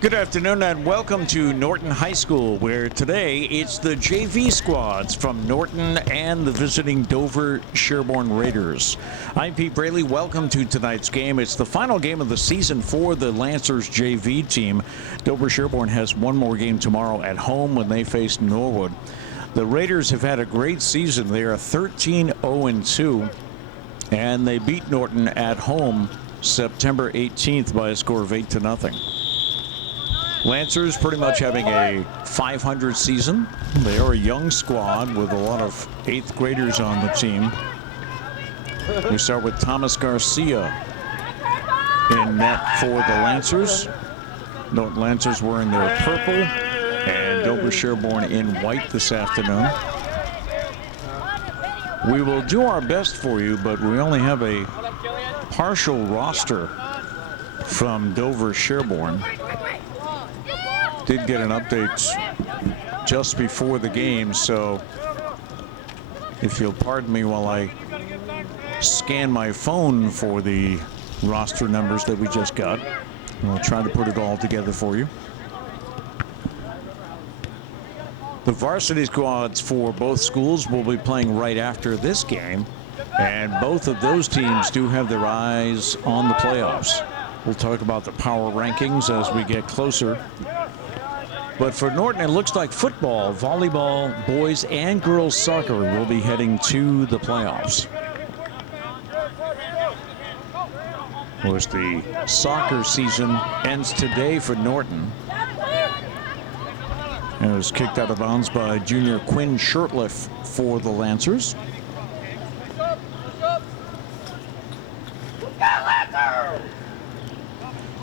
Good afternoon and welcome to Norton High School, where today it's the JV squads from Norton and the visiting Dover-Sherborn Raiders. I'm Pete Braley. Welcome to tonight's game. It's the final game of the season for the Lancers JV team. Dover-Sherborn has one more game tomorrow at home when they face Norwood. The Raiders have had a great season. They are 13-0-2, and they beat Norton at home September 18th by a score of 8-0. Lancers pretty much having a 500 season. They are a young squad with a lot of 8th graders on the team. We start with Thomas Garcia in net for the Lancers. Norton Lancers wearing their purple and Dover-Sherborn in white this afternoon. We will do our best for you, but we only have a partial roster from Dover-Sherborn. Did get an update just before the game, so if you'll pardon me while I scan my phone for the roster numbers that we just got, and we'll try to put it all together for you. The varsity squads for both schools will be playing right after this game, and both of those teams do have their eyes on the playoffs. We'll talk about the power rankings as we get closer. But for Norton, it looks like football, volleyball, boys and girls soccer will be heading to the playoffs. Of course, the soccer season ends today for Norton. And it was kicked out of bounds by junior Quinn Shirtliff for the Lancers.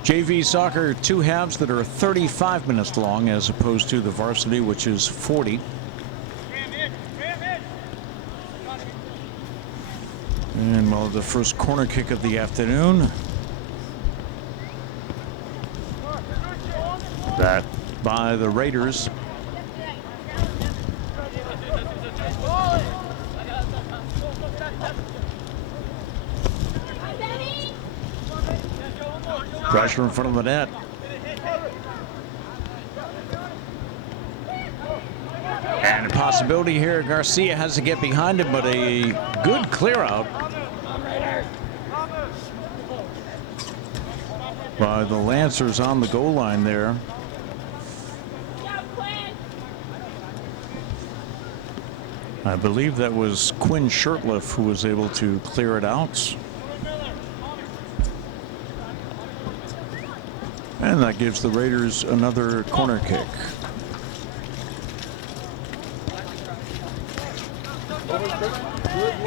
JV soccer, two halves that are 35 minutes long as opposed to the varsity, which is 40. And well, the first corner kick of the afternoon. That by the Raiders. Pressure in front of the net. And a possibility here. Garcia has to get behind him, but a good clear out by the Lancers on the goal line there. I believe that was Quinn Shirtliff who was able to clear it out. And that gives the Raiders another corner kick.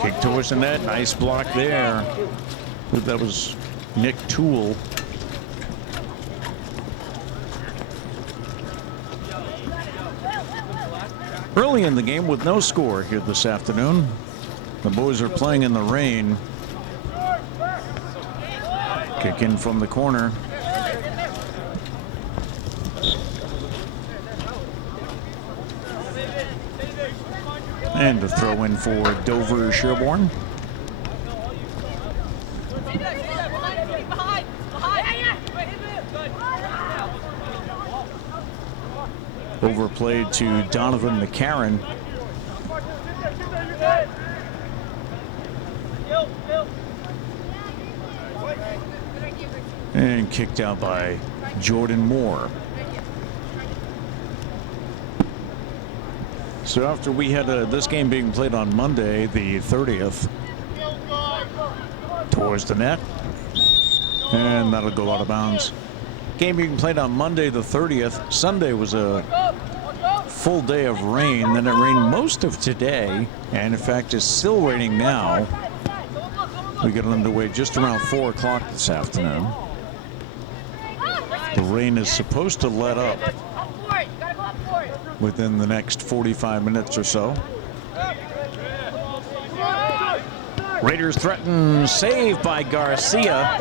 Kick towards the net. Nice block there. That was Nick Toole. Early in the game with no score here this afternoon. The boys are playing in the rain. Kick in from the corner. And a throw in for Dover-Sherborn. Overplayed to Donovan McCarron. And kicked out by Jordan Moore. So after we had this game being played on Monday, the 30th, towards the net, and that'll go out of bounds. Game being played on Monday the 30th. Sunday was a full day of rain. Then it rained most of today, and in fact it's still raining now. We get underway just around 4 o'clock this afternoon. The rain is supposed to let up within the next 45 minutes or so. Raiders threaten, save by Garcia.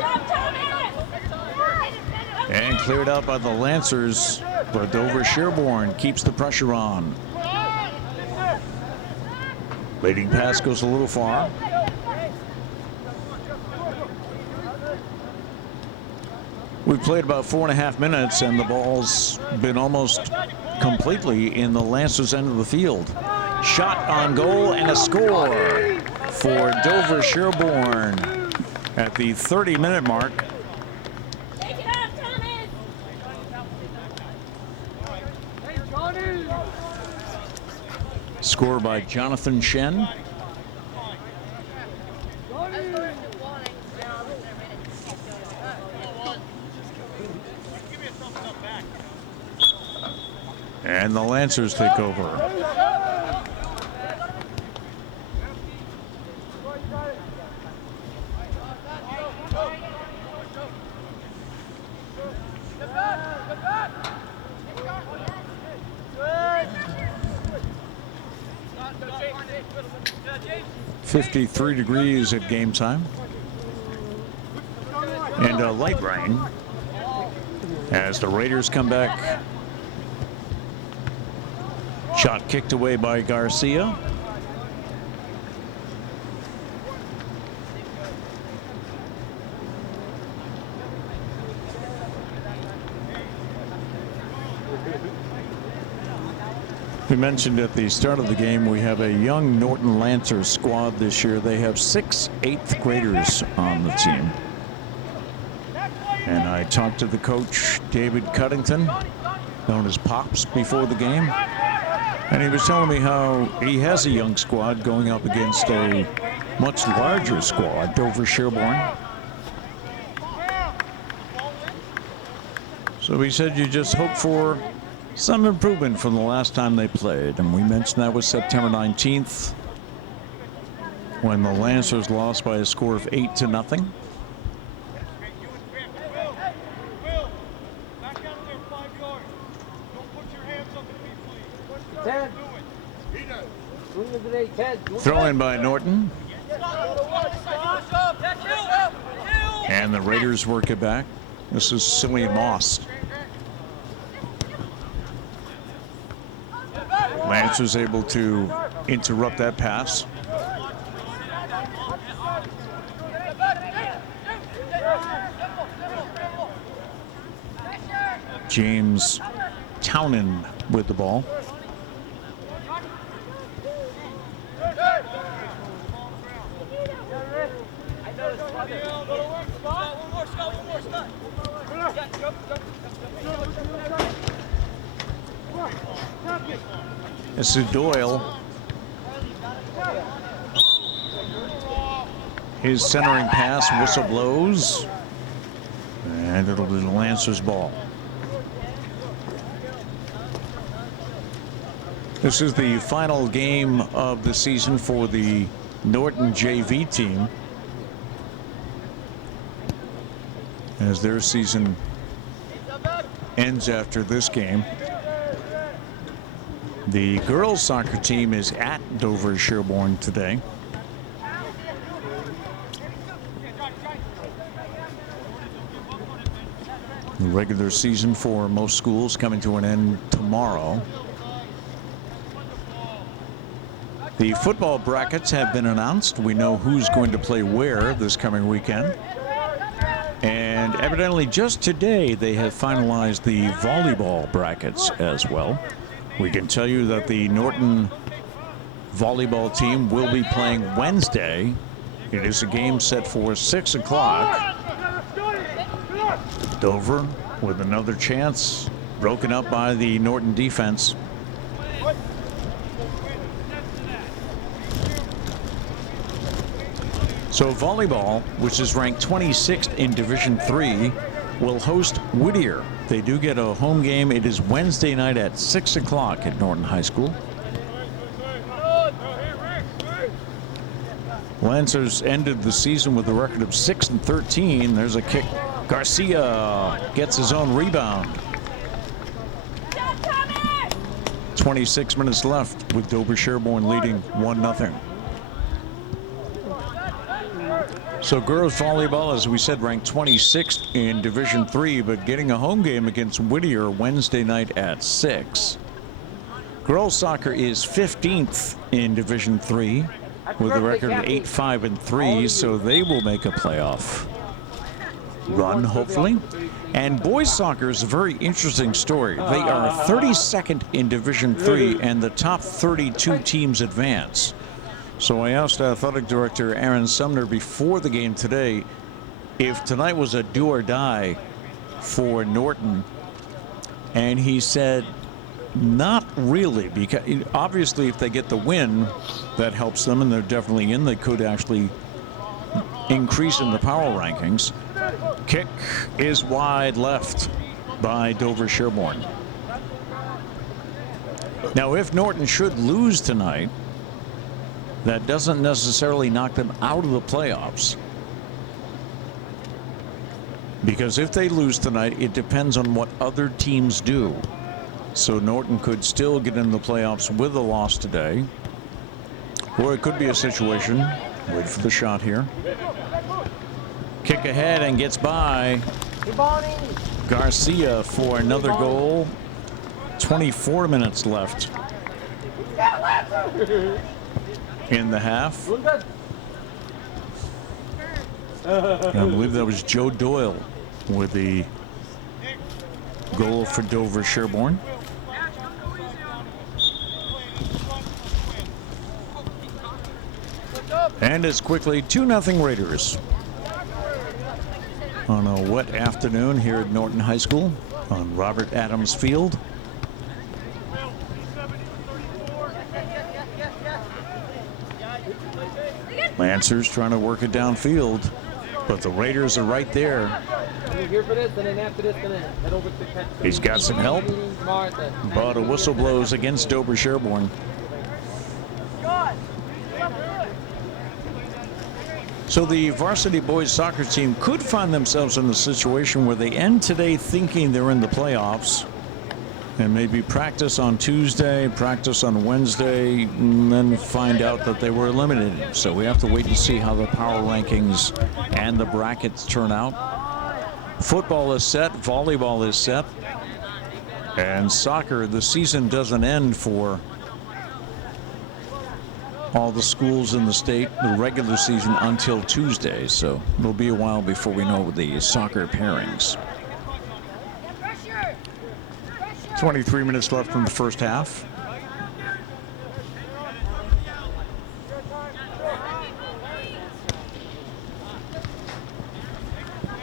And cleared out by the Lancers, but Dover-Sherborn keeps the pressure on. Leading pass goes a little far. We've played about 4.5 minutes, and the ball's been almost completely in the Lancers' end of the field. Shot on goal and a score for Dover-Sherborn at the 30-minute mark. Score by Jonathan Shen. And the Lancers take over. .53 degrees at game time. And a light rain as the Raiders come back. Shot kicked away by Garcia. We mentioned at the start of the game we have a young Norton Lancers squad this year. They have 6 8th graders on the team. And I talked to the coach, David Cuddington, known as Pops, before the game. And he was telling me how he has a young squad going up against a much larger squad, Dover-Sherborn. So he said you just hope for some improvement from the last time they played. And we mentioned that was September 19th when the Lancers lost by a score of 8-0. Throw in by Norton. And the Raiders work it back. This is Cillian Moss. Lancers able to interrupt that pass. James Townend with the ball. This is Doyle. His centering pass, whistle blows, and it'll be the Lancers' ball. This is the final game of the season for the Norton JV team, as their season ends after this game. The girls soccer team is at Dover-Sherborn today. The regular season for most schools coming to an end tomorrow. The football brackets have been announced. We know who's going to play where this coming weekend. And evidently just today they have finalized the volleyball brackets as well. We can tell you that the Norton volleyball team will be playing Wednesday. It is a game set for 6 o'clock. Dover with another chance, broken up by the Norton defense. So volleyball, which is ranked 26th in Division III, will host Whittier. They do get a home game. It is Wednesday night at 6 o'clock at Norton High School. Lancers ended the season with a record of 6-13. There's a kick. Garcia gets his own rebound. 26 minutes left with Dover-Sherborn leading 1-0. So girls volleyball, as we said, ranked 26th in Division III, but getting a home game against Whittier Wednesday night at 6. Girls soccer is 15th in Division III with a record of 8-5-3, so they will make a playoff. run, hopefully. And boys soccer is a very interesting story. They are 32nd in Division III, and the top 32 teams advance. So I asked Athletic Director Aaron Sumner before the game today if tonight was a do or die for Norton, and he said not really, because obviously if they get the win, that helps them, and they're definitely in. They could actually increase in the power rankings. Kick is wide left by Dover-Sherborn. Now, if Norton should lose tonight, that doesn't necessarily knock them out of the playoffs. Because if they lose tonight, it depends on what other teams do. So Norton could still get into the playoffs with a loss today. Or it could be a situation, wait for the shot here. Kick ahead and gets by Garcia for another goal. 24 minutes left in the half. I believe that was Joe Doyle with the goal for Dover-Sherborn. And it's quickly 2-0 Raiders on a wet afternoon here at Norton High School on Robert Adams Field. Lancers trying to work it downfield, but the Raiders are right there. He's got some help, but a whistle blows against Dover-Sherborn. So the varsity boys soccer team could find themselves in a situation where they end today thinking they're in the playoffs, and maybe practice on Tuesday, practice on Wednesday, and then find out that they were eliminated. So we have to wait and see how the power rankings and the brackets turn out. Football is set, volleyball is set, and soccer, the season doesn't end for all the schools in the state, the regular season, until Tuesday. So it'll be a while before we know the soccer pairings. 23 minutes left in the first half.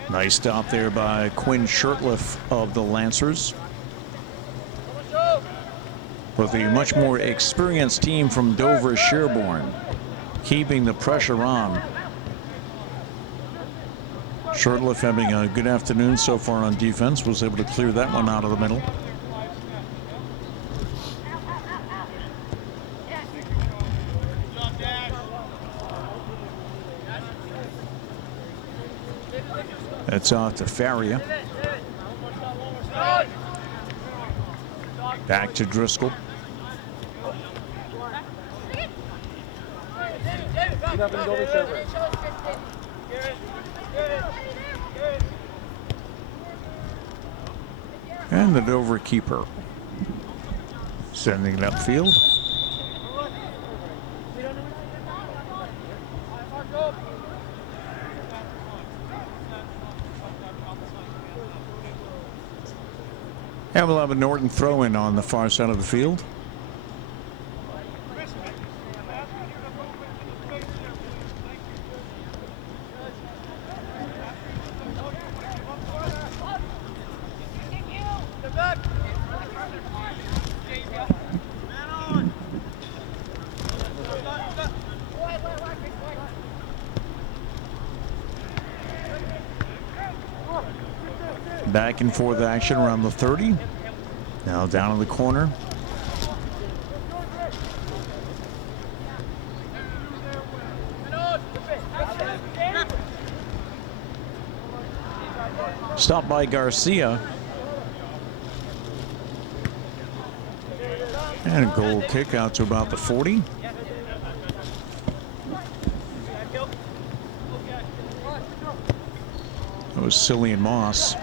Nice stop there by Quinn Shirtliff of the Lancers. But the much more experienced team from Dover-Sherborn keeping the pressure on. Shirtliff having a good afternoon so far on defense, was able to clear that one out of the middle. That's out to Faria. Back to Driscoll. And the Dover keeper sending it upfield. And we'll have a Norton throw-in on the far side of the field. Back and forth action around the 30. Now down in the corner. Stopped by Garcia. And a goal kick out to about the 40. That was Cillian Moss.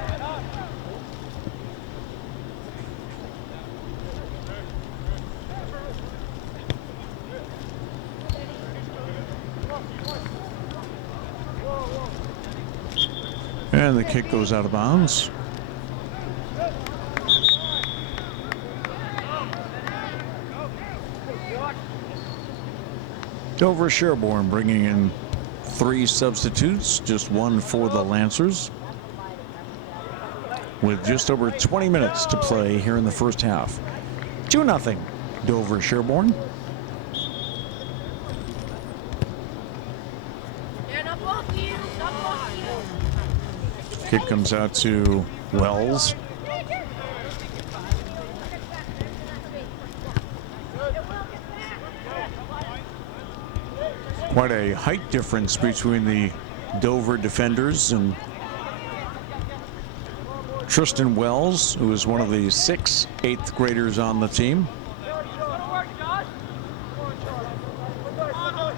And And the kick goes out of bounds. Dover-Sherborn bringing in 3 substitutes, just 1 for the Lancers, with just over 20 minutes to play here in the first half. 2-0 Dover-Sherborn. Kick comes out to Wells. Quite a height difference between the Dover defenders and Tristan Wells, who is one of the 6 8th graders on the team.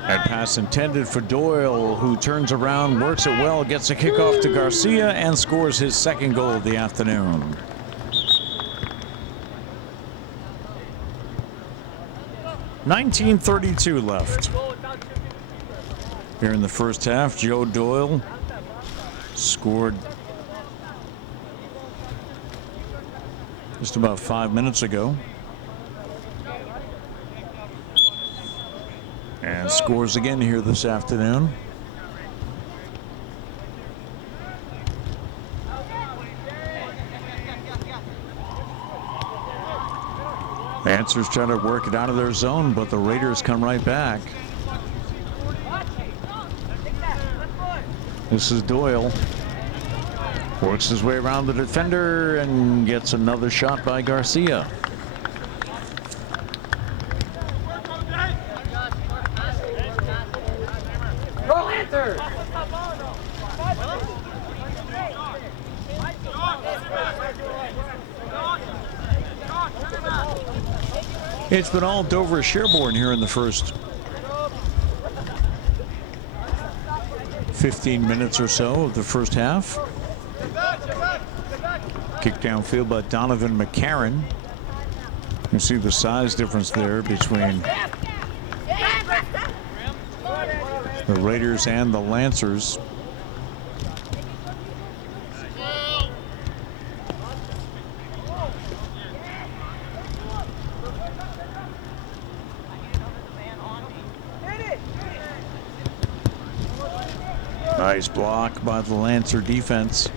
That pass intended for Doyle, who turns around, works it well, gets a kickoff to Garcia, and scores his 2nd goal of the afternoon. .19:32 left. Here in the first half, Joe Doyle scored just about 5 minutes ago. And scores again here this afternoon. Lancers try to work it out of their zone, but the Raiders come right back. This is Doyle. Works his way around the defender and gets another shot by Garcia. It's been all Dover-Sherborn here in the first 15 minutes or so of the first half. Kick downfield by Donovan McCarron. You see the size difference there between the Raiders and the Lancers. Nice block by the Lancer defense.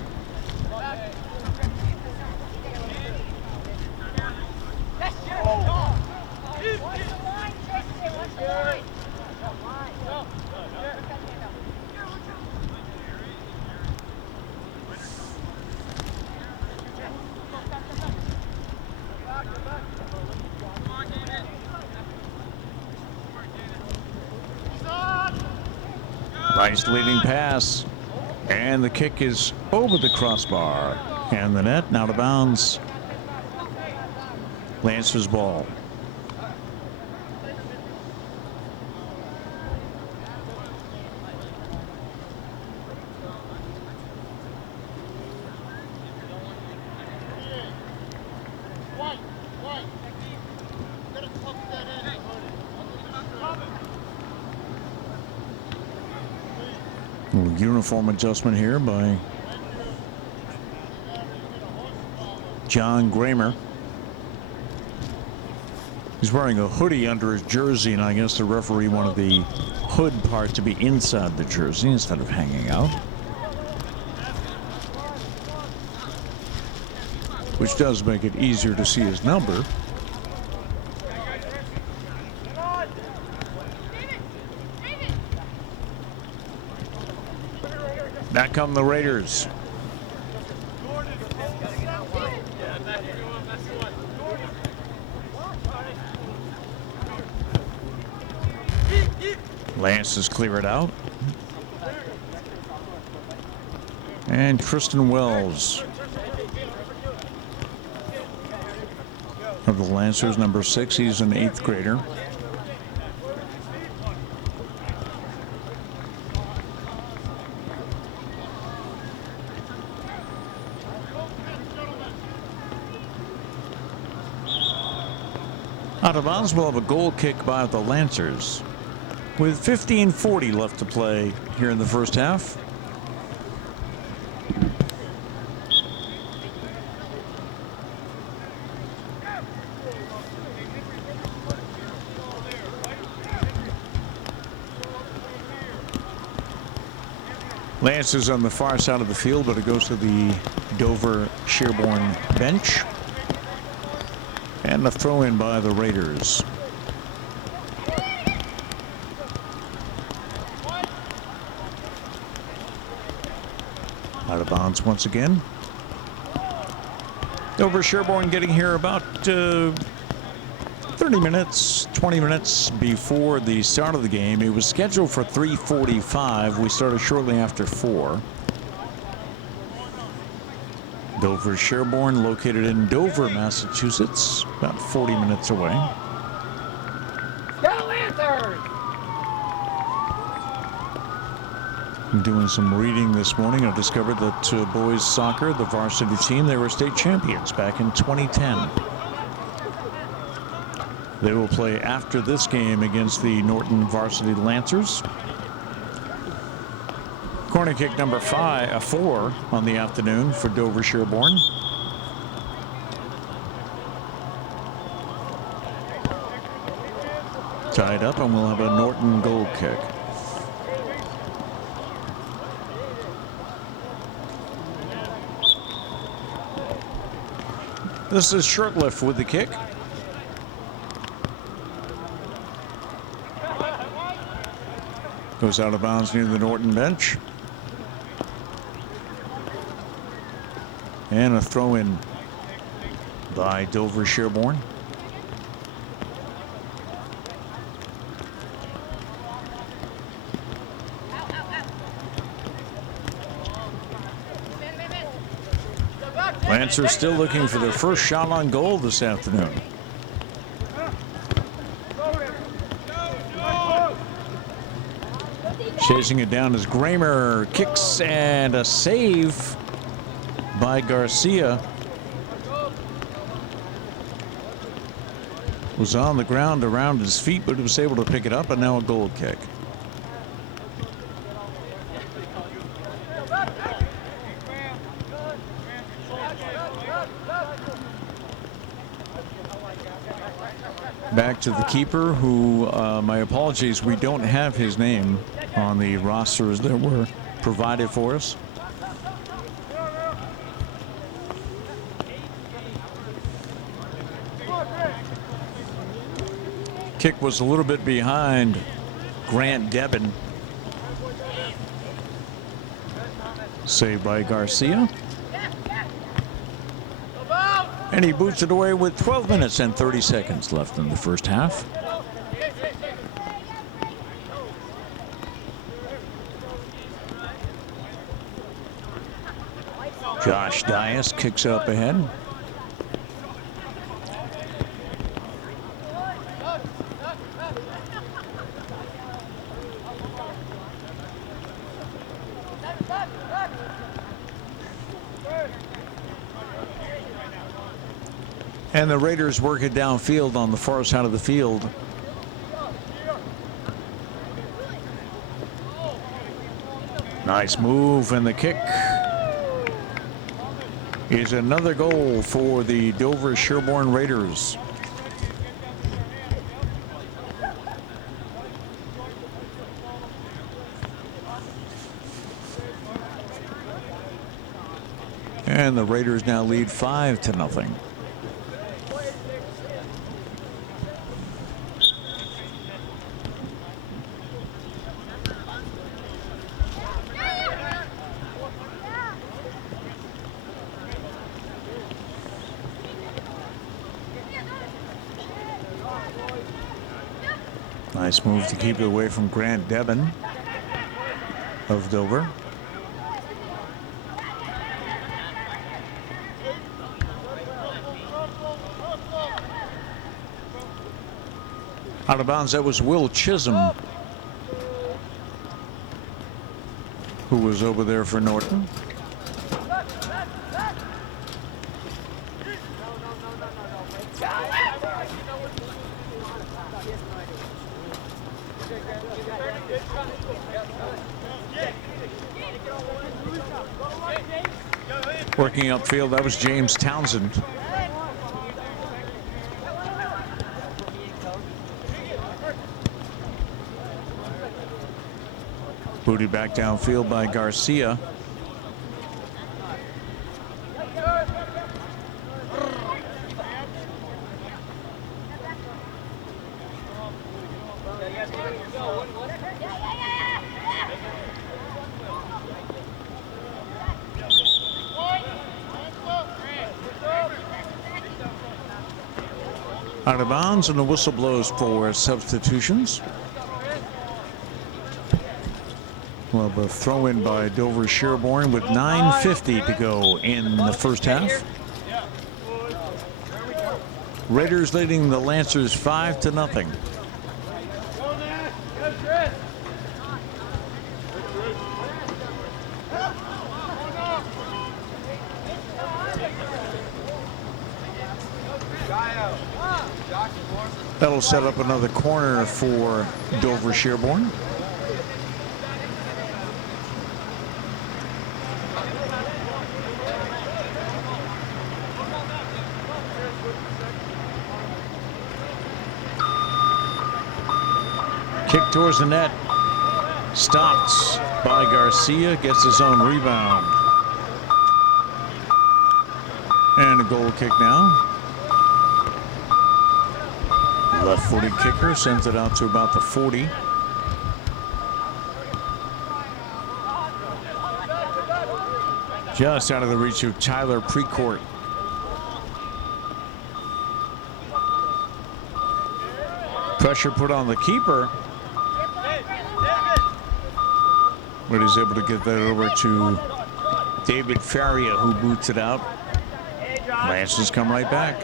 Nice leading pass, and the kick is over the crossbar, and the net out of bounds. Lancers ball. Uniform adjustment here by John Gramer. He's wearing a hoodie under his jersey, and I guess the referee wanted the hood part to be inside the jersey instead of hanging out, which does make it easier to see his number. Back come the Raiders. Lances clear it out. And Tristan Wells of the Lancers, number 6. He's an 8th grader. Out of bounds, we'll have a goal kick by the Lancers with 15:40 left to play here in the first half. Lance is on the far side of the field, but it goes to the Dover-Sherborn bench. And the throw in by the Raiders. Out of bounds once again. Dover-Sherborn getting here about 30 minutes, 20 minutes before the start of the game. It was scheduled for 3:45. We started shortly after 4. Dover-Sherborn, located in Dover, Massachusetts, about 40 minutes away. Go Lancers! Doing some reading this morning, I discovered that boys soccer, the varsity team, they were state champions back in 2010. They will play after this game against the Norton varsity Lancers. Corner kick number 4 on the afternoon for Dover-Sherborn. Tied up, and we'll have a Norton goal kick. This is Shirtliff with the kick. Goes out of bounds near the Norton bench. And a throw in by Dover-Sherborn. Lancers still looking for their first shot on goal this afternoon. Chasing it down as Gramer kicks, and a save by Garcia. Was on the ground around his feet, but was able to pick it up, and now a goal kick. Back to the keeper, who, my apologies, we don't have his name on the rosters that were provided for us. Kick was a little bit behind Grant Debin. Saved by Garcia. And he boots it away with 12 minutes and 30 seconds left in the first half. Josh Dias kicks up ahead. And the Raiders work it downfield on the far side of the field. Nice move, and the kick is another goal for the Dover-Sherborn Raiders. And the Raiders now lead 5-0. Nice move to keep it away from Grant Debin of Dover. Out of bounds, that was Will Chisholm, who was over there for Norton. Working upfield, that was James Townsend. Booted back downfield by Garcia. Out of bounds, and the whistle blows for substitutions. Well, the throw in by Dover-Sherborn with 9:50 to go in the first half. Raiders leading the Lancers 5-0. That'll set up another corner for Dover-Sherborn. Kick towards the net. Stopped by Garcia. Gets his own rebound. And a goal kick now. Left-footed kicker sends it out to about the 40. Just out of the reach of Tyler Precourt. Pressure put on the keeper. But he's able to get that over to David Faria, who boots it out. Lancers come right back.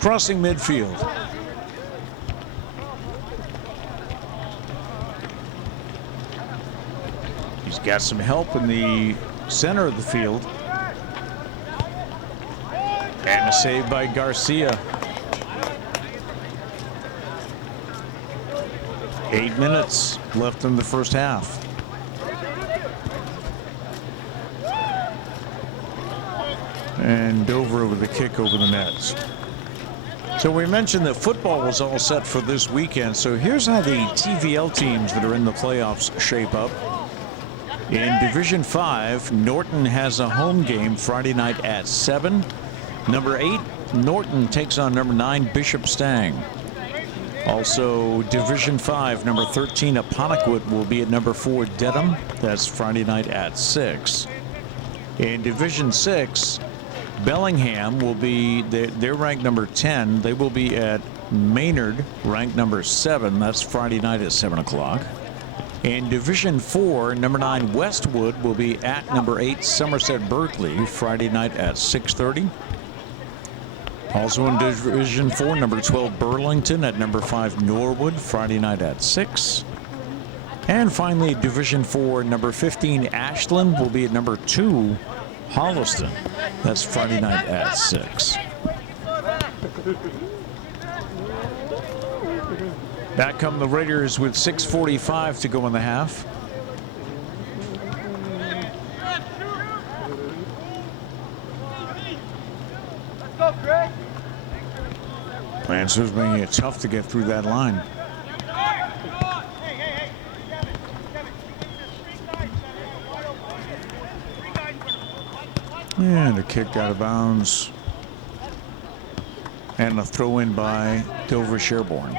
Crossing midfield. He's got some help in the center of the field. And a save by Garcia. 8 minutes left in the first half. And Dover with a kick over the nets. So we mentioned that football was all set for this weekend. So here's how the TVL teams that are in the playoffs shape up. In Division 5, Norton has a home game Friday night at 7. Number 8, Norton takes on number 9, Bishop Stang. Also, Division 5, number 13, Apponequet will be at number 4, Dedham. That's Friday night at 6. In Division 6, Bellingham will be, they're ranked number 10. They will be at Maynard, ranked number 7. That's Friday night at 7 o'clock. In Division 4, number 9, Westwood will be at number 8, Somerset Berkeley, Friday night at 6:30. Also in Division 4, number 12, Burlington at number 5, Norwood, Friday night at 6. And finally, Division 4, number 15, Ashland will be at number 2, Holliston. That's Friday night at 6. Back come the Raiders with 6:45 to go in the half. Lancers making it tough to get through that line. And a kick out of bounds. And a throw in by Dover-Sherborn.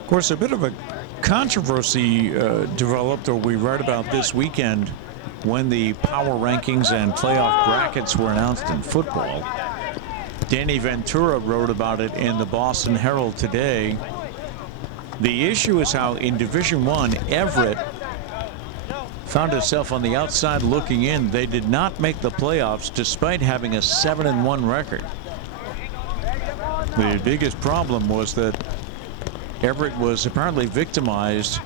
Of course, a bit of a controversy developed, or we read about this weekend when the power rankings and playoff brackets were announced in football. Danny Ventura wrote about it in the Boston Herald today. The issue is how in Division 1, Everett found itself on the outside looking in. They did not make the playoffs despite having a 7-1 record. The biggest problem was that Everett was apparently victimized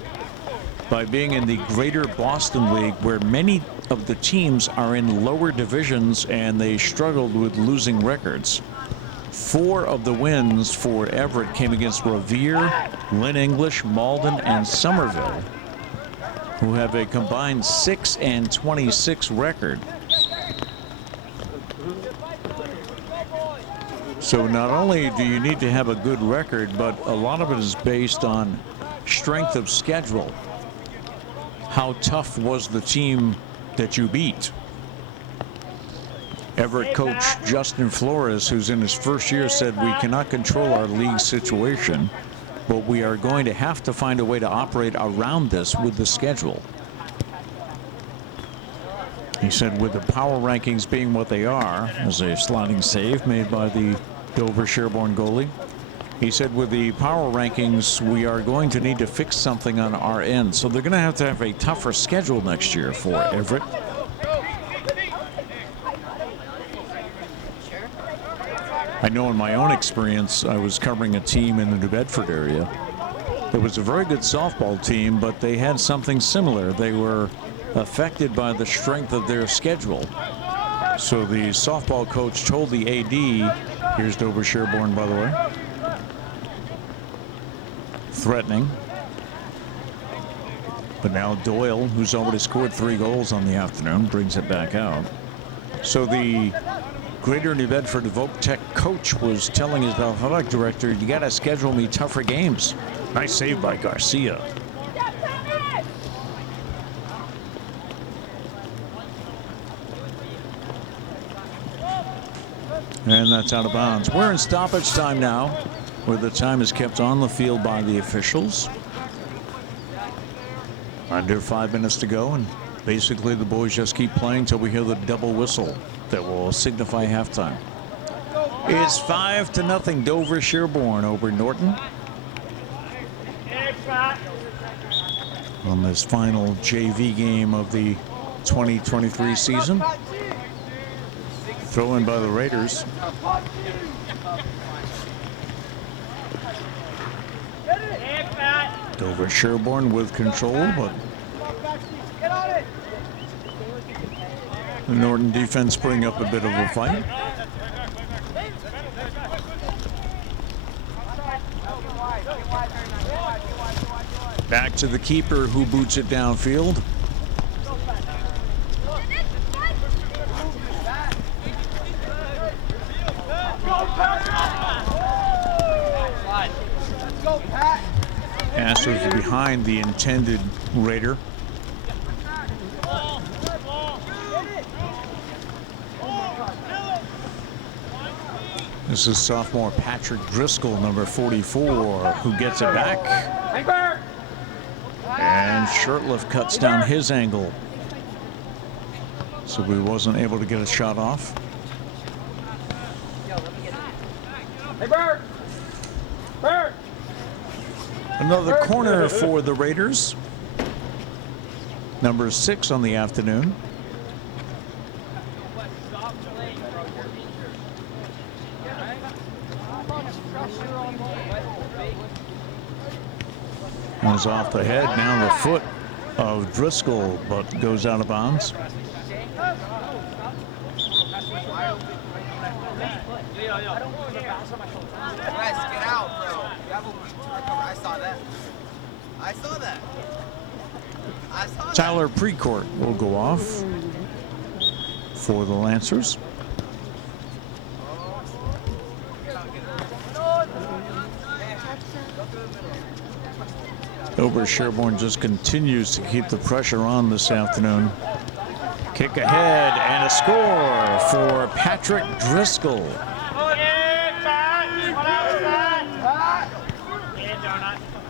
by being in the Greater Boston League, where many of the teams are in lower divisions and they struggled with losing records. 4 of the wins for Everett came against Revere, Lynn English, Malden, and Somerville. who have a combined 6-26 record. So not only do you need to have a good record, but a lot of it is based on strength of schedule. How tough was the team that you beat? Everett coach Justin Flores, who's in his first year, said we cannot control our league situation, but we are going to have to find a way to operate around this with the schedule. He said with the power rankings being what they are, as a sliding save made by the Dover-Sherborn goalie. He said with the power rankings, we are going to need to fix something on our end. So they're going to have a tougher schedule next year for Everett. I know in my own experience, I was covering a team in the New Bedford area. It was a very good softball team, but they had something similar. They were affected by the strength of their schedule. So the softball coach told the AD, here's Dover-Sherborn, by the way, threatening. But now Doyle, who's already scored 3 goals on the afternoon, brings it back out. So the Greater New Bedford Voc Tech coach was telling his athletic director, you got to schedule me tougher games. Nice save by Garcia. And that's out of bounds. We're in stoppage time now, where the time is kept on the field by the officials. Under 5 minutes to go, and basically the boys just keep playing till we hear the double whistle that will signify halftime. It's 5-0 Dover-Sherborn over Norton on this final JV game of the 2023 season. Throw in by the Raiders. Dover-Sherborn with control, but the Norton defense putting up a bit of a fight. Back to the keeper, who boots it downfield. Pass was behind the intended Raider. This is sophomore Patrick Driscoll, number 44, who gets it back. And Shurtleff cuts down his angle. So he wasn't able to get a shot off. Another corner for the Raiders. Number 6 on the afternoon. Goes off the head, now the foot of Driscoll, but goes out of bounds. Tyler Precourt will go off for the Lancers. Dover-Sherborn just continues to keep the pressure on this afternoon. Kick ahead and a score for Patrick Driscoll.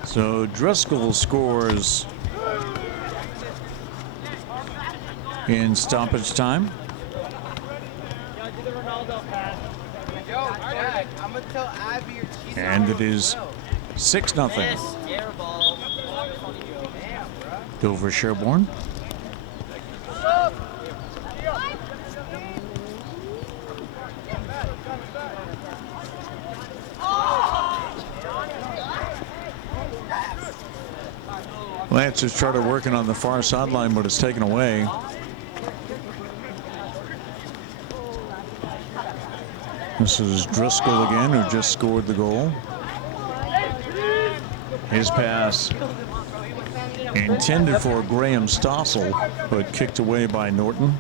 So Driscoll scores in stoppage time. And it is 6-0. Dover-Sherborn. Lancers started working on the far sideline, but it's taken away. This is Driscoll again, who just scored the goal. His pass Intended for Graham Stossel, but kicked away by Norton.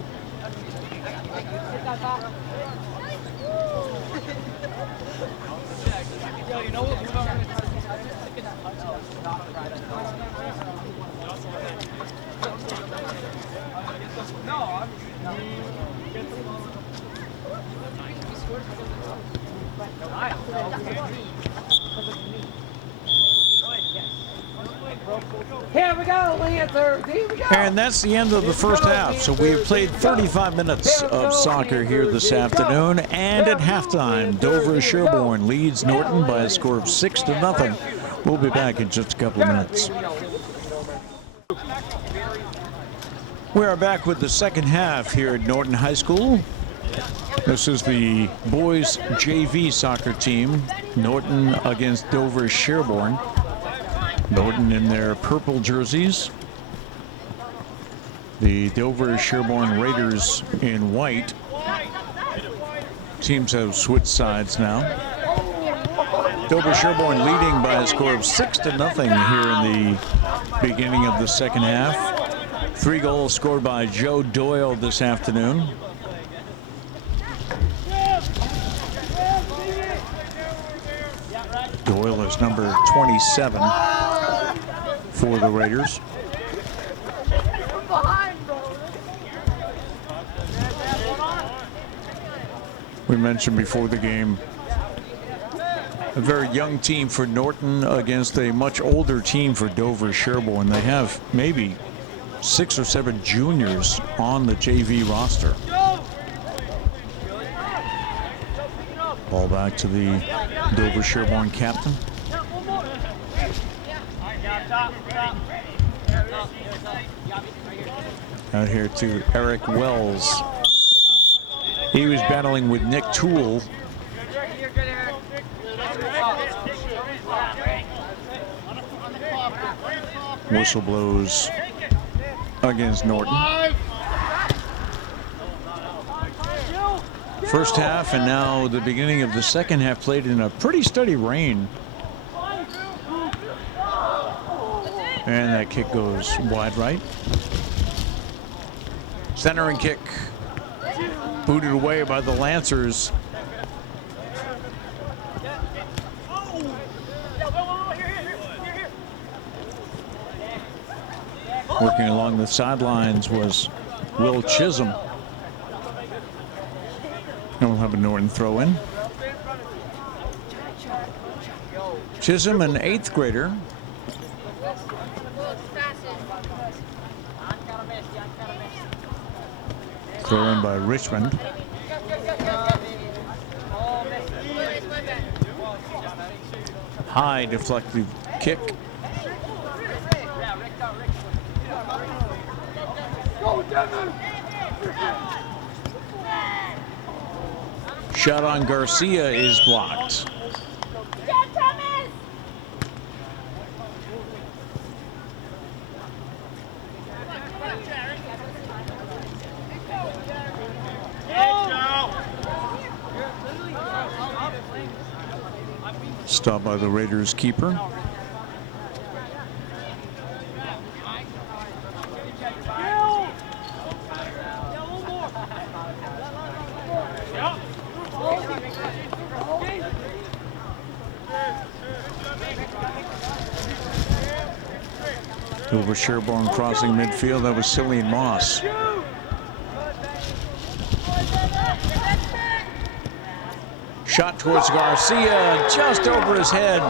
Here we go, Lancers. Here we go. And that's the end of the first half. So we have played 35 minutes of soccer here this afternoon. And at halftime, Dover-Sherborn leads Norton by a score of 6-0. We'll be back in just a couple of minutes. We are back with the second half here at Norton High School. This is the boys JV soccer team. Norton against Dover-Sherborn. Norton in their purple jerseys. The Dover-Sherborn Raiders in white. Teams have switched sides now. Dover-Sherborn leading by a score of 6-0 here in the beginning of the second half. 3 goals scored by Joe Doyle this afternoon. Doyle is number 27 for the Raiders. We mentioned before the game, a very young team for Norton against a much older team for Dover-Sherborn. They have maybe 6 or 7 juniors on the JV roster. Ball back to the Dover-Sherborn captain. Out here to Eric Wells. He was battling with Nick Toole. Whistle blows against Norton. First half and now the beginning of the second half played in a pretty steady rain. And that kick goes wide right. Centering kick booted away by the Lancers. Working along the sidelines was Will Chisholm. And we'll have a Norton throw in. Chisholm, an 8th grader. Throw in by Richmond. High deflective kick. Shot on Garcia is blocked. Stopped by the Raiders keeper. Dover-Sherborn crossing midfield. That was Cillian Moss. Shot towards Garcia, just over his head,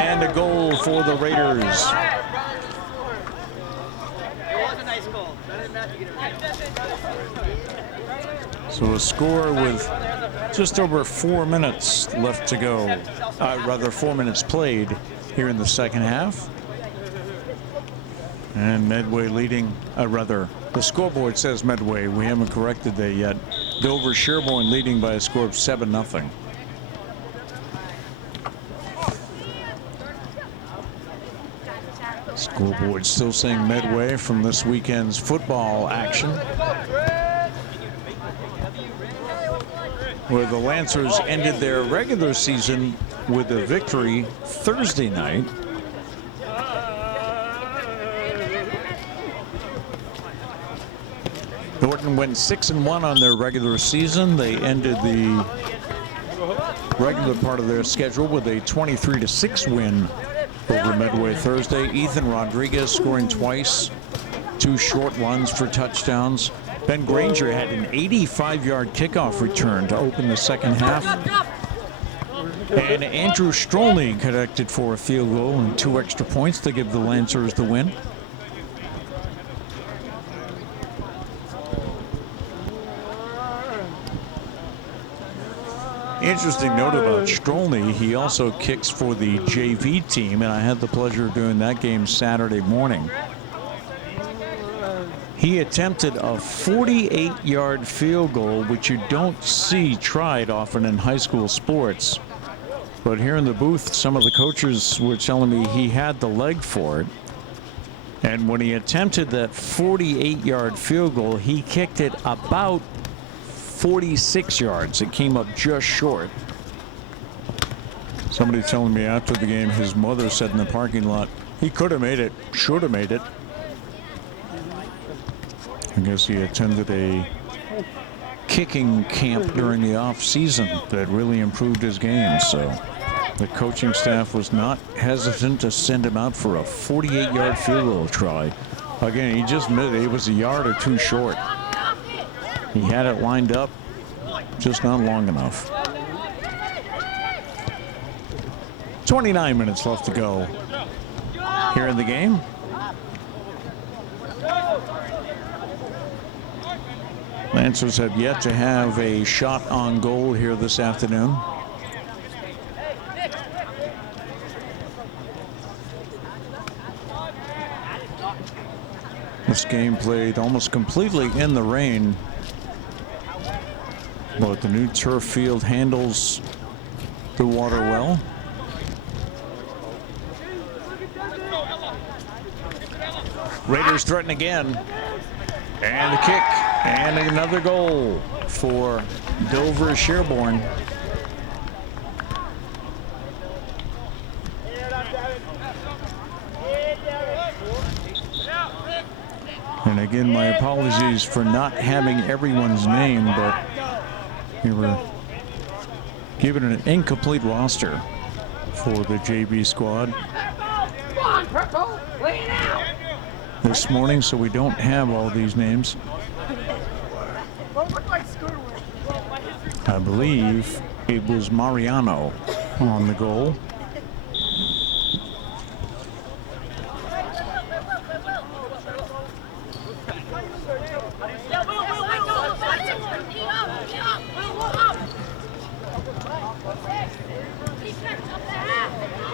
and a goal for the Raiders. So a score with just over 4 minutes left to go. Rather 4 minutes played here in the second half. And Medway leading, the scoreboard says Medway. We haven't corrected that yet. Dover-Sherborn leading by a score of 7-0. Scoreboard still saying Medway from this weekend's football action, where the Lancers ended their regular season with a victory Thursday night Norton went 6-1 on their regular season. They ended the regular part of their schedule with a 23-6 win over Medway Thursday. Ethan Rodriguez scoring twice, 2 short runs for touchdowns. Ben Granger had an 85-yard kickoff return to open the second half. And Andrew Strolny connected for a field goal and 2 extra points to give the Lancers the win. Interesting note about Strolny, he also kicks for the JV team, and I had the pleasure of doing that game Saturday morning. He attempted a 48-yard field goal, which you don't see tried often in high school sports. But here in the booth, some of the coaches were telling me he had the leg for it. And when he attempted that 48-yard field goal, he kicked it about 46 yards. It came up just short. Somebody telling me after the game, his mother said in the parking lot, he could have made it, should have made it. I guess he attended a kicking camp during the off season that really improved his game. So the coaching staff was not hesitant to send him out for a 48-yard field goal try. Again, he just missed it. He was a yard or 2 short. He had it lined up, just not long enough. 29 minutes left to go here in the game. Lancers have yet to have a shot on goal here this afternoon. This game played almost completely in the rain, but the new turf field handles the water well. Raiders threaten again, and the kick, and another goal for Dover-Sherborn. And again, my apologies for not having everyone's name, but we were given an incomplete roster for the JV squad this morning, so we don't have all these names. I believe it was Mariano on the goal.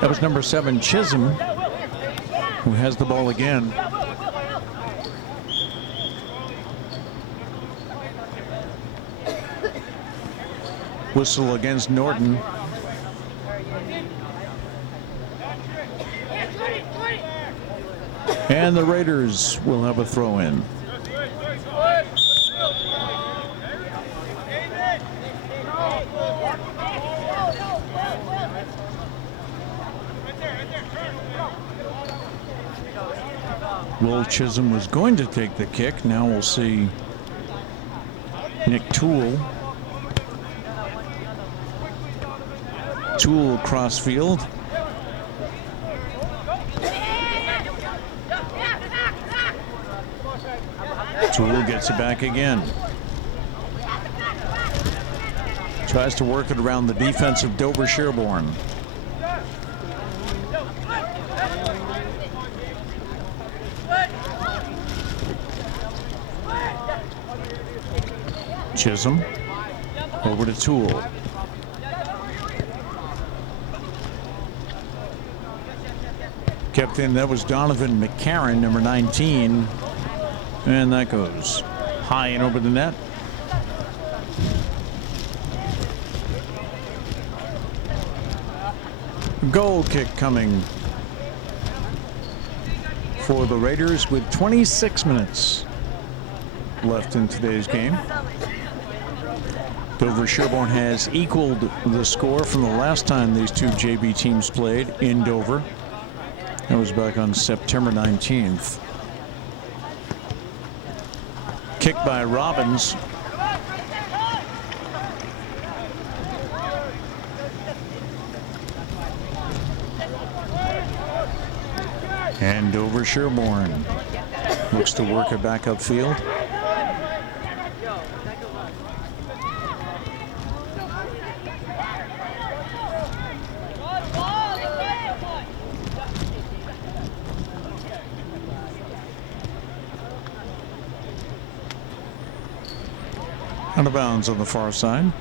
That was number 7, Chisholm, who has the ball again. Whistle against Norton. And the Raiders will have a throw in. Will Chisholm was going to take the kick. Now we'll see Nick Toole. Toole across field. Toole gets it back again. Tries to work it around the defense of Dover-Sherborn. Chisholm over to Toole. Kept in, that was Donovan McCarron, number 19. And that goes high and over the net. Goal kick coming for the Raiders with 26 minutes left in today's game. Dover-Sherborn has equaled the score from the last time these two JV teams played in Dover. That was back on September 19th. Kick by Robbins. And Dover-Sherborn looks to work it back upfield. Out of bounds on the far side.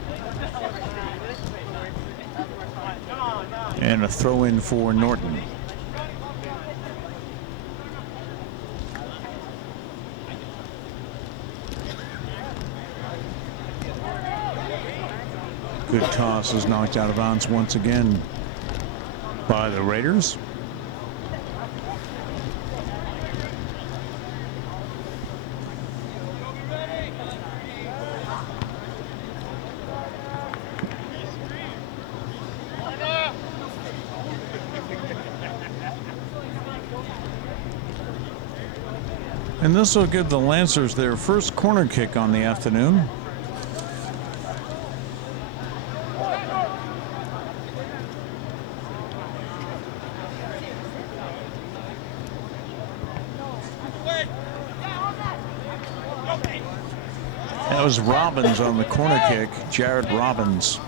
And a throw in for Norton. Good toss is knocked out of bounds once again by the Raiders. And this will give the Lancers their first corner kick on the afternoon. That was Robbins on the corner kick, Jared Robbins.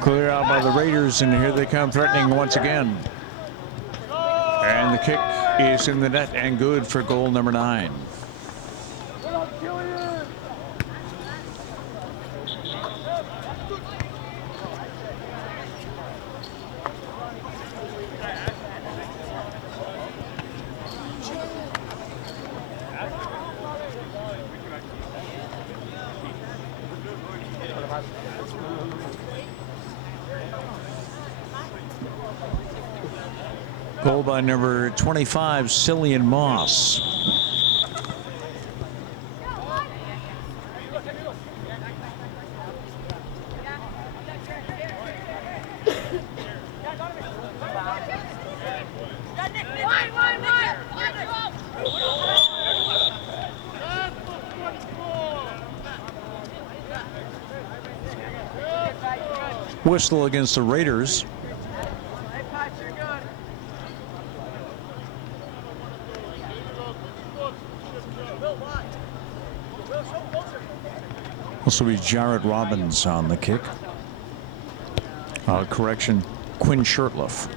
Clear out by the Raiders, and here they come threatening once again. And the kick is in the net and good for goal number 9. Goal by number 25, Cillian Moss. Whistle against the Raiders. This will be Jared Robbins on the kick. Correction, Quinn Shurtleff.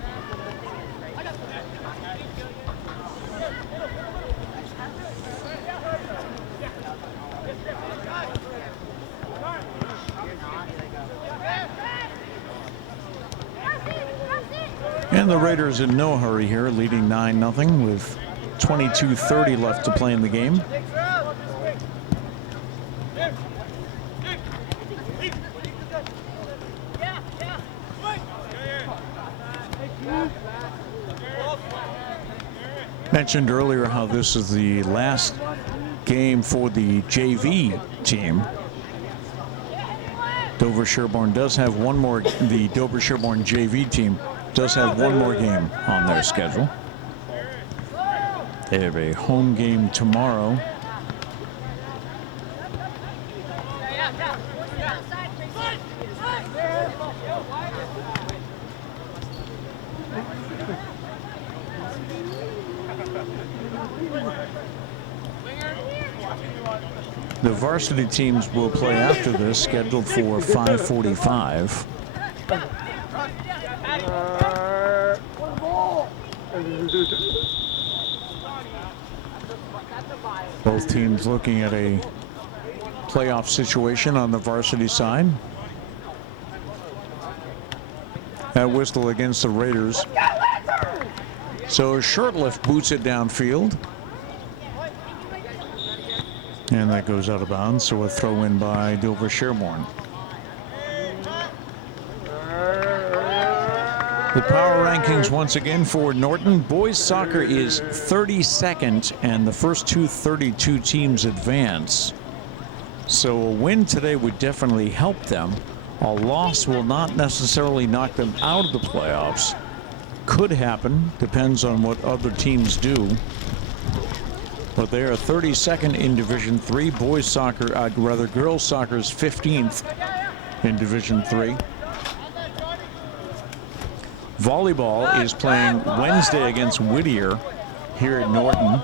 And the Raiders in no hurry here, leading 9-0 with 22:30 left to play in the game. Mentioned earlier how this is the last game for the JV team. Dover-Sherborn does have one more, the Dover-Sherborn JV team does have one more game on their schedule. They have a home game tomorrow. The varsity teams will play after this, scheduled for 5:45. Both teams looking at a playoff situation on the varsity side. That whistle against the Raiders. So Shurtleff boots it downfield. And that goes out of bounds, so a throw in by Dover-Sherborn. The power rankings once again for Norton. Boys soccer is 32nd, and the first 32 teams advance. So a win today would definitely help them. A loss will not necessarily knock them out of the playoffs. could happen. Depends on what other teams do. But they are 32nd in Division III. Boys soccer, girls soccer is 15th in Division III. Volleyball is playing Wednesday against Whittier here at Norton.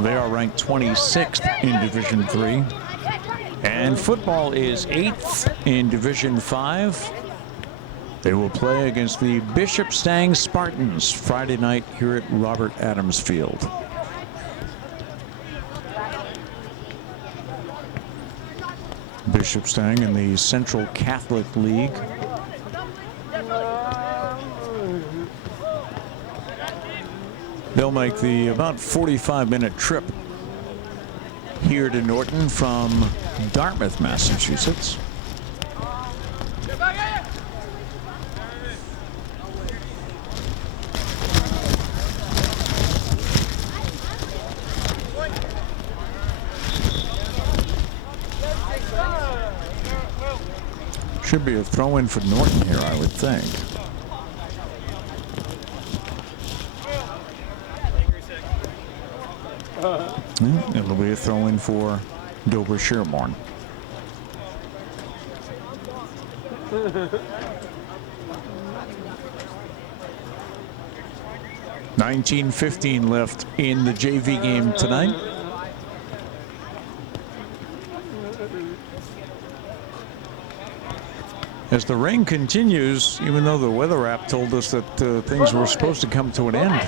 They are ranked 26th in Division III. And football is 8th in Division 5. They will play against the Bishop Stang Spartans Friday night here at Robert Adams Field. Bishop Stang in the Central Catholic League. They'll make the about 45-minute trip here to Norton from Dartmouth, Massachusetts. Should be a throw-in for Norton here, I would think. It'll be a throw-in for Dover-Sherborn. $19:15 left in the JV game tonight. As the rain continues, even though the weather app told us that things were supposed to come to an end.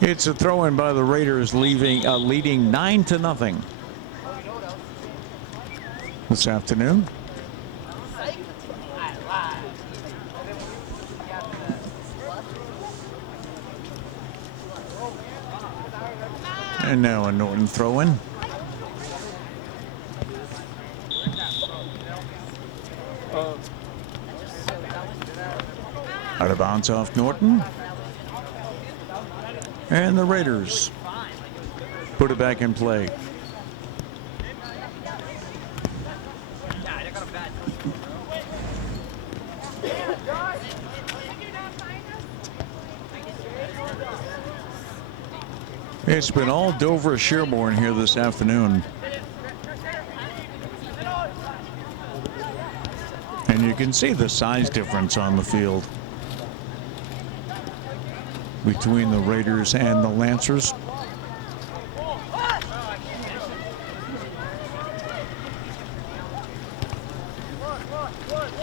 It's a throw-in by the Raiders, leading 9-0 this afternoon. And now a Norton throw-in. Out of bounds off Norton. And the Raiders put it back in play. It's been all Dover-Sherborn here this afternoon. And you can see the size difference on the field between the Raiders and the Lancers.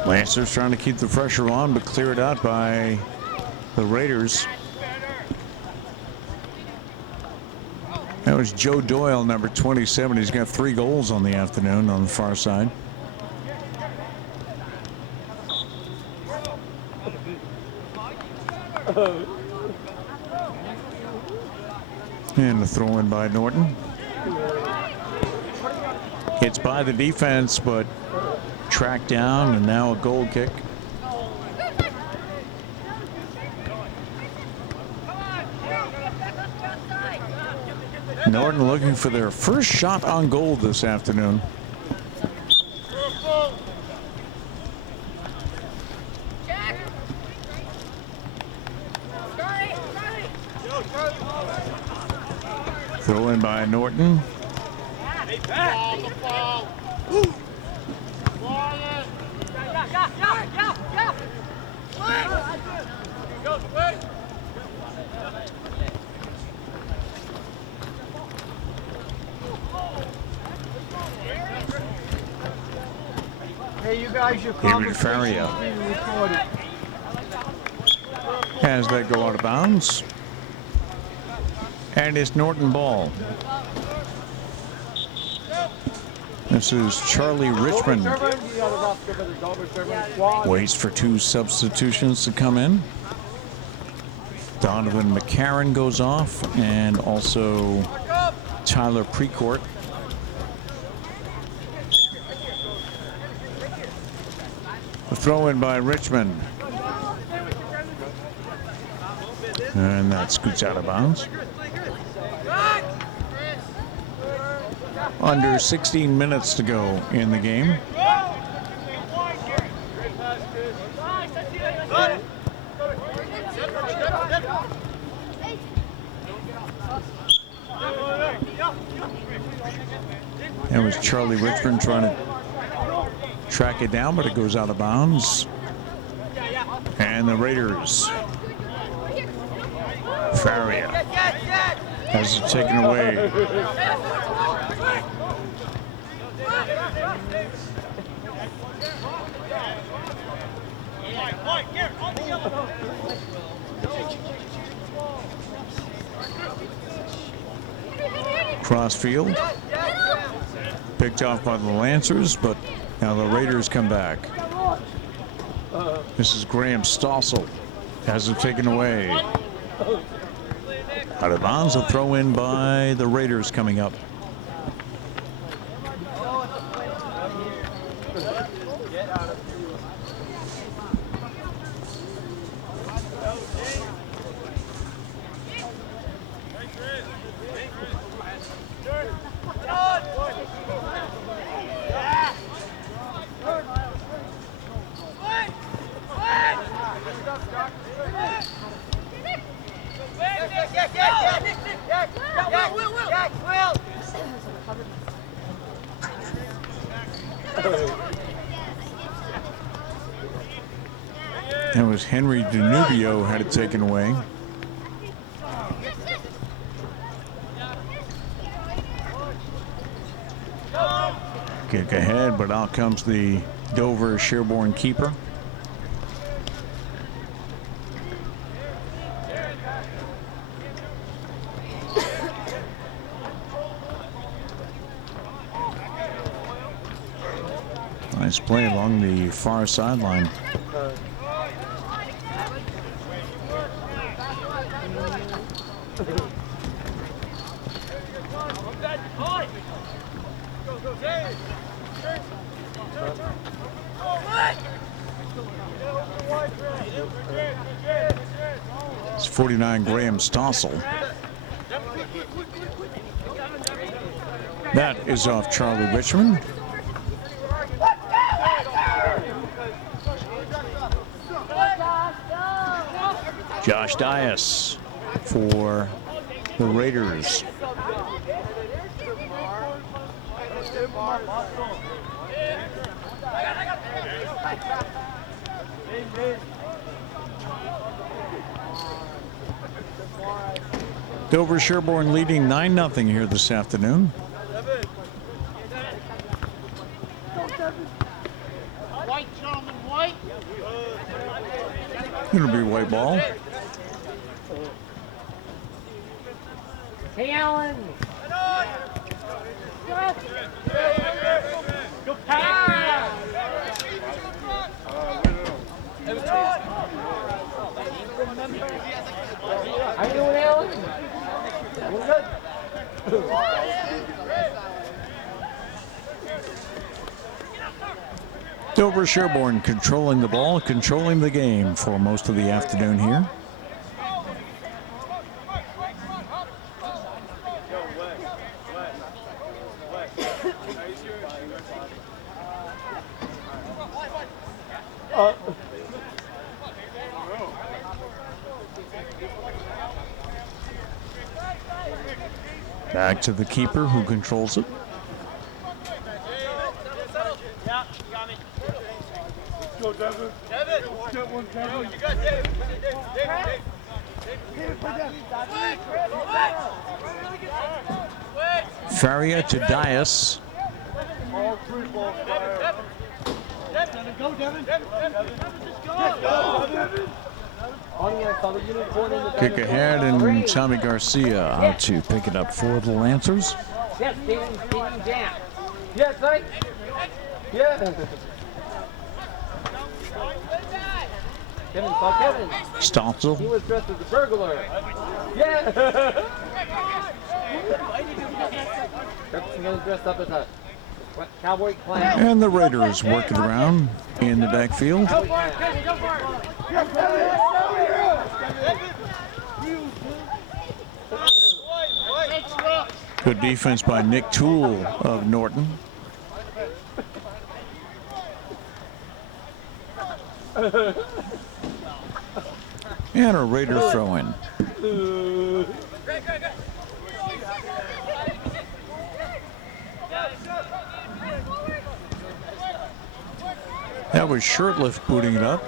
Lancers trying to keep the pressure on, but cleared out by the Raiders. That was Joe Doyle, number 27. He's got 3 goals on the afternoon on the far side. And the throw in by Norton. It's by the defense, but tracked down, and now a goal kick. Norton looking for their first shot on goal this afternoon. Throw in by Norton. Hey, you guys, your conversation is being recorded. Has that go out of bounds? And it's Norton ball. This is Charlie Richmond. Waits for 2 substitutions to come in. Donovan McCarron goes off, and also Tyler Precourt. A throw in by Richmond. And that scoots out of bounds. Under 16 minutes to go in the game. That was Charlie Richmond trying to track it down, but it goes out of bounds. And the Raiders. Faria has it taken away. Cross field. Picked off by the Lancers, but now the Raiders come back. This is Graham Stossel. Has it taken away. Out of bounds, a throw in by the Raiders coming up. That was Henry Danubio had it taken away. Kick ahead, but out comes the Dover-Sherborn keeper. Nice play along the far sideline. It's 49 Graham Stossel. That is off Charlie Richmond. Josh Dias for the Raiders. Dover-Sherborn leading 9-0 here this afternoon. White, gentlemen, white. It'll be white ball. Hey, Allen. Go pass. How you doing, Allen? We're good. Dover-Sherborn controlling the ball, controlling the game for most of the afternoon here. Back to the keeper who controls it. Yeah, you got me. Let's go, Devin. Devin. Get one, Devin. You got David. Faria to Dias. All three balls fire. Devin, go, Devin. Devin, just go. Devin. Kick ahead, and Tommy Garcia out to pick it up for the Lancers. Yes, Steven Jam. Yes, right? Yeah. Kevin, saw Kevin. He Stossel. was dressed as a burglar. Yeah. Jefferson was dressed up as a cowboy clown. And the Raiders work it around in the backfield. Go for it, Kevin, go for it. Good defense by Nick Toole of Norton. And a Raider throw in. That was Shirtliff booting it up.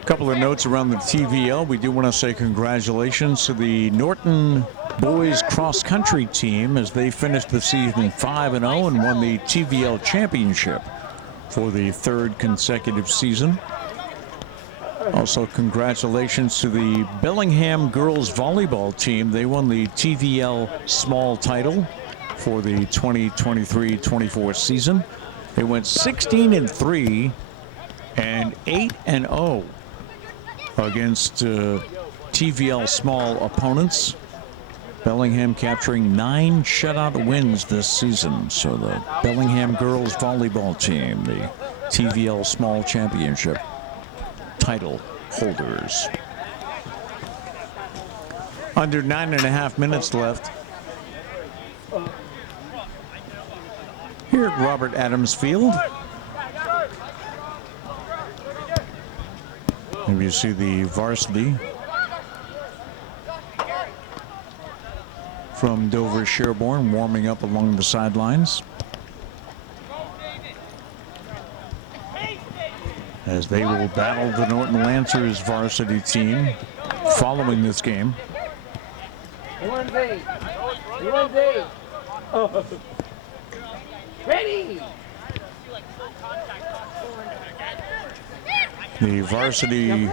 A couple of notes around the TVL. We do want to say congratulations to the Norton boys cross country team as they finished the season 5-0 and won the TVL championship for the third consecutive season. Also, congratulations to the Bellingham girls volleyball team. They won the TVL small title for the 2023-24 season. They went 16-3 and 8-0 against TVL small opponents. Bellingham capturing 9 shutout wins this season. So the Bellingham girls volleyball team, the TVL small championship title holders. Under 9.5 minutes left here at Robert Adams Field. And you see the varsity from Dover-Sherborn warming up along the sidelines as they will battle the Norton Lancers varsity team following this game. Ready. The varsity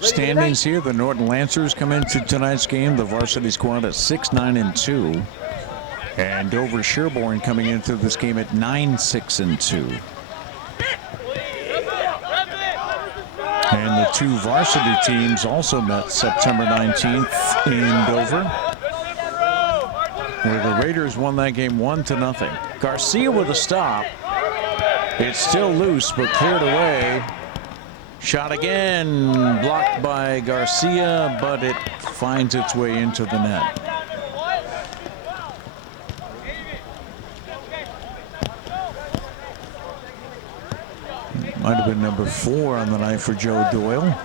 standings here. The Norton Lancers come into tonight's game. The varsity squad at 6-9-2. And Dover-Sherborn coming into this game at 9-6-2. And the two varsity teams also met September 19th in Dover, where the Raiders won that game 1-0. Garcia with a stop. It's still loose, but cleared away. Shot again, blocked by Garcia, but it finds its way into the net. Might have been number 4 on the night for Joe Doyle.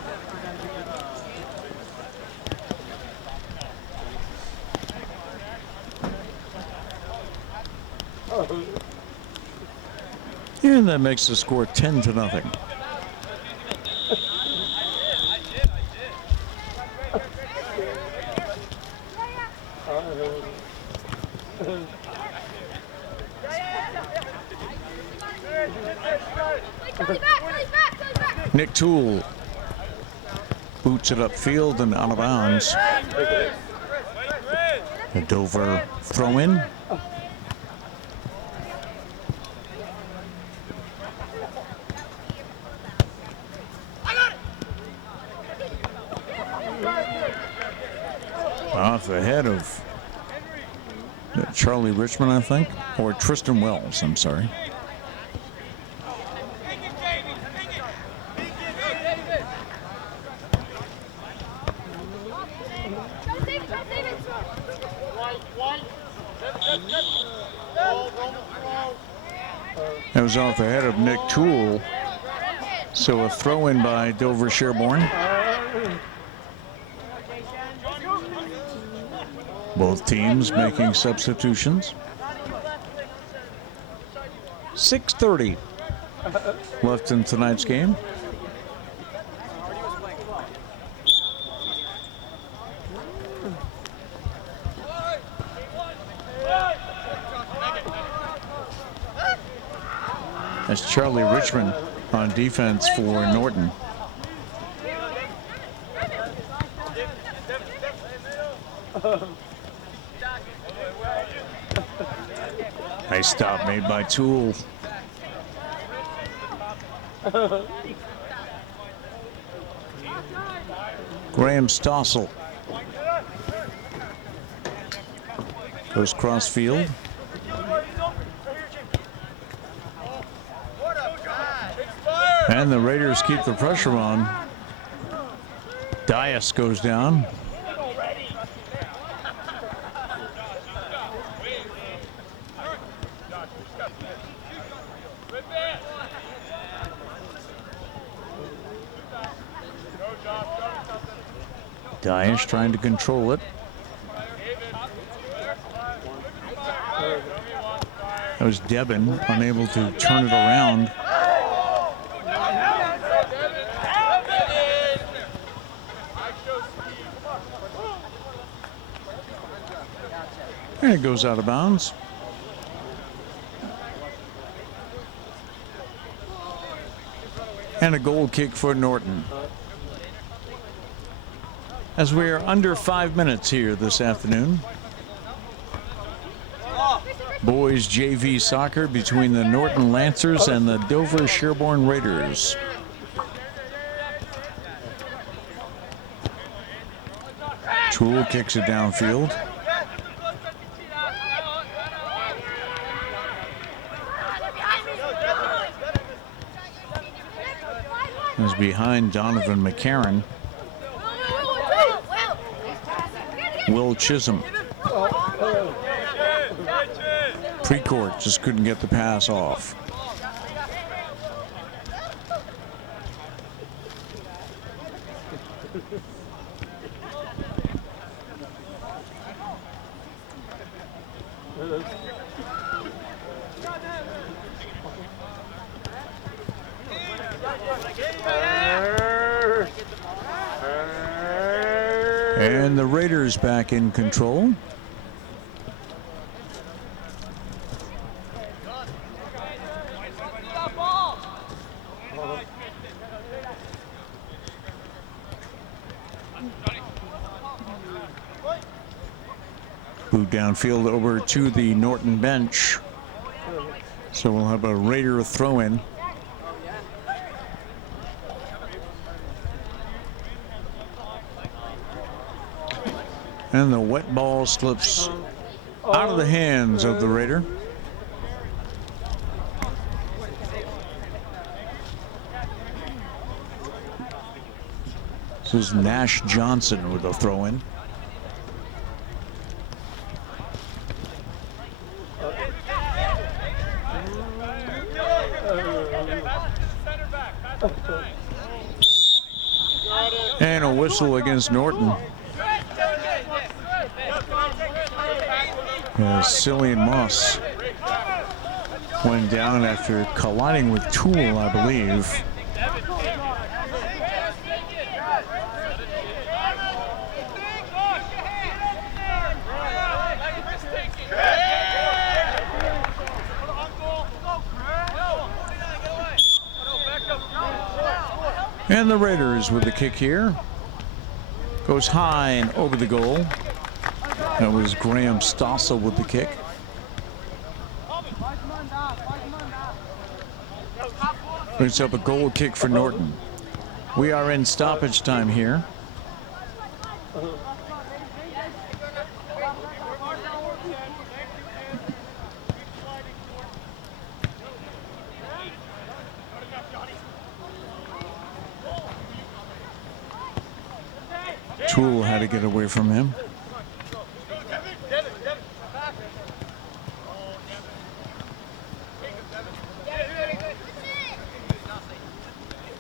And that makes the score 10-0. Nick Toole boots it upfield and out of bounds. A Dover throw in. Off the head of Charlie Richmond, I think, or Tristan Wells, I'm sorry. That was off the head of Nick Toole. So a throw in by Dover-Sherborn. Both teams making substitutions. 6:30 left in tonight's game. That's Charlie Richmond on defense for Norton. Nice stop made by Toole. Graham Stossel goes cross field. And the Raiders keep the pressure on. Dias goes down. Dias trying to control it. That was Devin, unable to turn it around. And it goes out of bounds. And a goal kick for Norton. As we are under 5 minutes here this afternoon. Boys JV soccer between the Norton Lancers and the Dover-Sherborn Raiders. Tool kicks it downfield. Is behind Donovan McCarron. Will Chisholm. Precourt just couldn't get the pass off. And the Raiders back in control. Boot downfield over to the Norton bench. So we'll have a Raider throw in. And the wet ball slips out of the hands of the Raider. This is Nash Johnson with a throw in. And a whistle against Norton. Cillian Moss went down after colliding with Toole, I believe. And the Raiders with the kick here. Goes high and over the goal. That was Graham Stossel with the kick. Brings up a goal kick for Norton. We are in stoppage time here. Toole had to get away from him.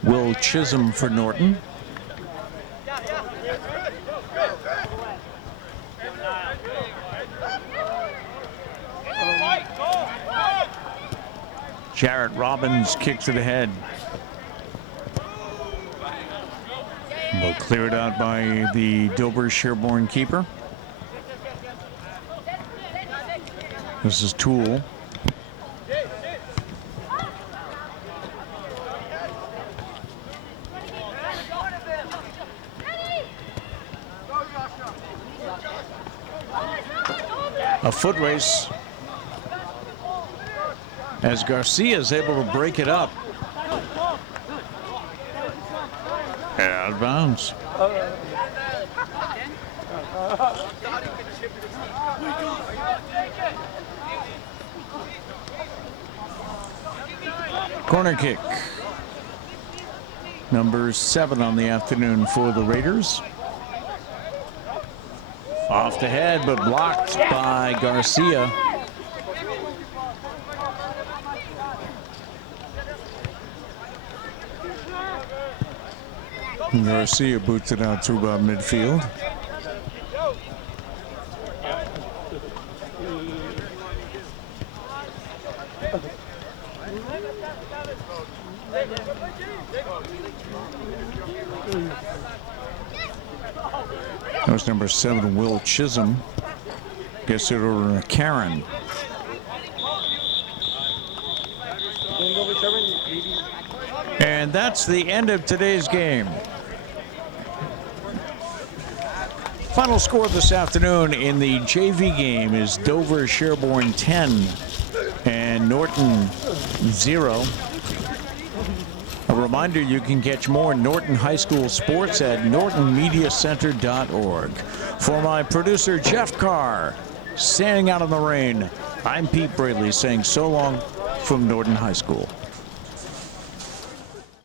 Will Chisholm for Norton. Jarrett Robbins kicks it ahead. But cleared out by the Dover-Sherborn keeper. This is Toole. A foot race as Garcia is able to break it up. Out of bounds. Corner kick. Number 7 on the afternoon for the Raiders. Off the head, but blocked by Garcia. Garcia boots it out to about midfield. That was number 7, Will Chisholm. Gets it over to Karen. And that's the end of today's game. Final score this afternoon in the JV game is Dover-Sherborn 10 and Norton 0. A reminder, you can catch more Norton High School sports at nortonmediacenter.org. For my producer, Jeff Carr, standing out in the rain, I'm Pete Braley saying so long from Norton High School.